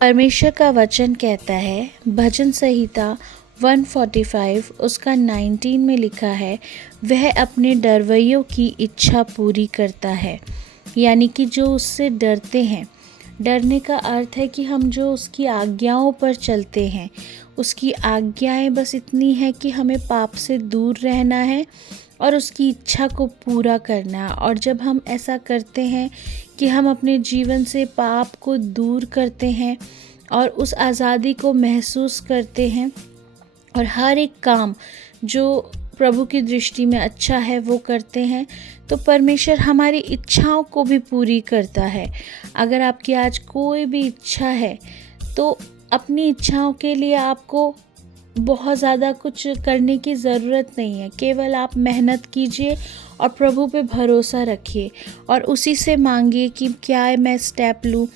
परमेश्वर का वचन कहता है, भजन संहिता 145 उसका 19 में लिखा है, वह अपने डरवैयों की इच्छा पूरी करता है। यानी कि जो उससे डरते हैं। डरने का अर्थ है कि हम जो उसकी आज्ञाओं पर चलते हैं, उसकी आज्ञाएं बस इतनी है कि हमें पाप से दूर रहना है और उसकी इच्छा को पूरा करना। और जब हम ऐसा करते हैं कि हम अपने जीवन से पाप को दूर करते हैं और उस आज़ादी को महसूस करते हैं और हर एक काम जो प्रभु की दृष्टि में अच्छा है वो करते हैं, तो परमेश्वर हमारी इच्छाओं को भी पूरी करता है। अगर आपकी आज कोई भी इच्छा है तो अपनी इच्छाओं के लिए आपको बहुत ज़्यादा कुछ करने की ज़रूरत नहीं है। केवल आप मेहनत कीजिए और प्रभु पे भरोसा रखिए और उसी से मांगिए कि क्या मैं स्टेप लूँ,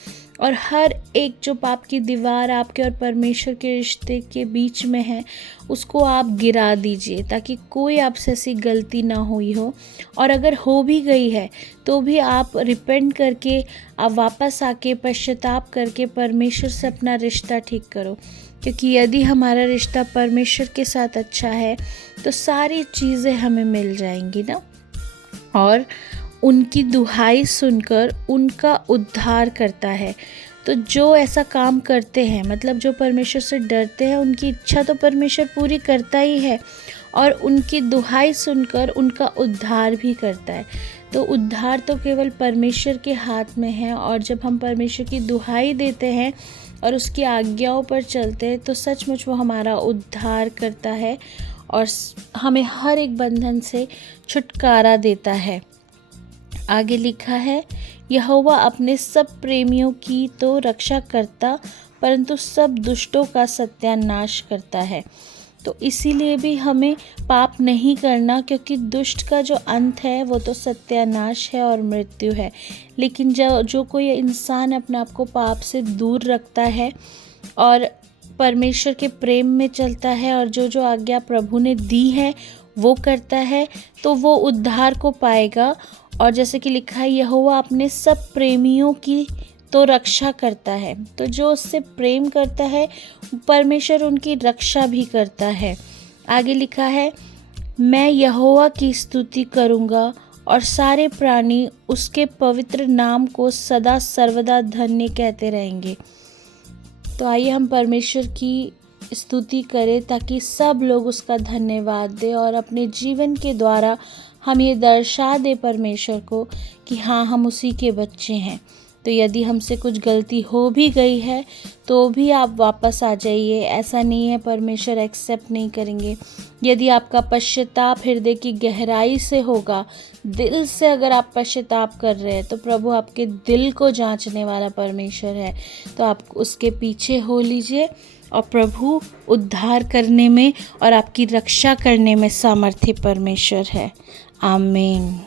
और हर एक जो पाप की दीवार आपके और परमेश्वर के रिश्ते के बीच में है उसको आप गिरा दीजिए, ताकि कोई आपसे ऐसी गलती ना हुई हो। और अगर हो भी गई है तो भी आप रिपेंट करके, आप वापस आके पश्चाताप करके परमेश्वर से अपना रिश्ता ठीक करो। क्योंकि यदि हमारा रिश्ता परमेश्वर के साथ अच्छा है तो सारी चीज़ें हमें मिल जाएंगी ना। और उनकी दुहाई सुनकर उनका उद्धार करता है। तो जो ऐसा काम करते हैं, मतलब जो परमेश्वर से डरते हैं, उनकी इच्छा तो परमेश्वर पूरी करता ही है और उनकी दुहाई सुनकर उनका उद्धार भी करता है। तो उद्धार तो केवल परमेश्वर के हाथ में है। और जब हम परमेश्वर की दुहाई देते हैं और उसकी आज्ञाओं पर चलते हैं तो सचमुच वो हमारा उद्धार करता है और हमें हर एक बंधन से छुटकारा देता है। आगे लिखा है, यहोवा अपने सब प्रेमियों की तो रक्षा करता, परंतु सब दुष्टों का सत्यानाश करता है। तो इसीलिए भी हमें पाप नहीं करना, क्योंकि दुष्ट का जो अंत है वो तो सत्यानाश है और मृत्यु है। लेकिन जो कोई इंसान अपने आप को पाप से दूर रखता है और परमेश्वर के प्रेम में चलता है और जो आज्ञा प्रभु ने दी है वो करता है, तो वो उद्धार को पाएगा। और जैसे कि लिखा है, यहोवा अपने सब प्रेमियों की तो रक्षा करता है। तो जो उससे प्रेम करता है परमेश्वर उनकी रक्षा भी करता है। आगे लिखा है, मैं यहोवा की स्तुति करूँगा और सारे प्राणी उसके पवित्र नाम को सदा सर्वदा धन्य कहते रहेंगे। तो आइए हम परमेश्वर की स्तुति करें ताकि सब लोग उसका धन्यवाद दें और अपने जीवन के द्वारा हम ये दर्शा दें परमेश्वर को कि हाँ, हम उसी के बच्चे हैं। तो यदि हमसे कुछ गलती हो भी गई है तो भी आप वापस आ जाइए। ऐसा नहीं है परमेश्वर एक्सेप्ट नहीं करेंगे। यदि आपका पश्चाताप हृदय की गहराई से होगा, दिल से अगर आप पश्चाताप कर रहे हैं, तो प्रभु आपके दिल को जांचने वाला परमेश्वर है। तो आप उसके पीछे हो लीजिए और प्रभु उद्धार करने में और आपकी रक्षा करने में सामर्थ्य परमेश्वर है। आमीन।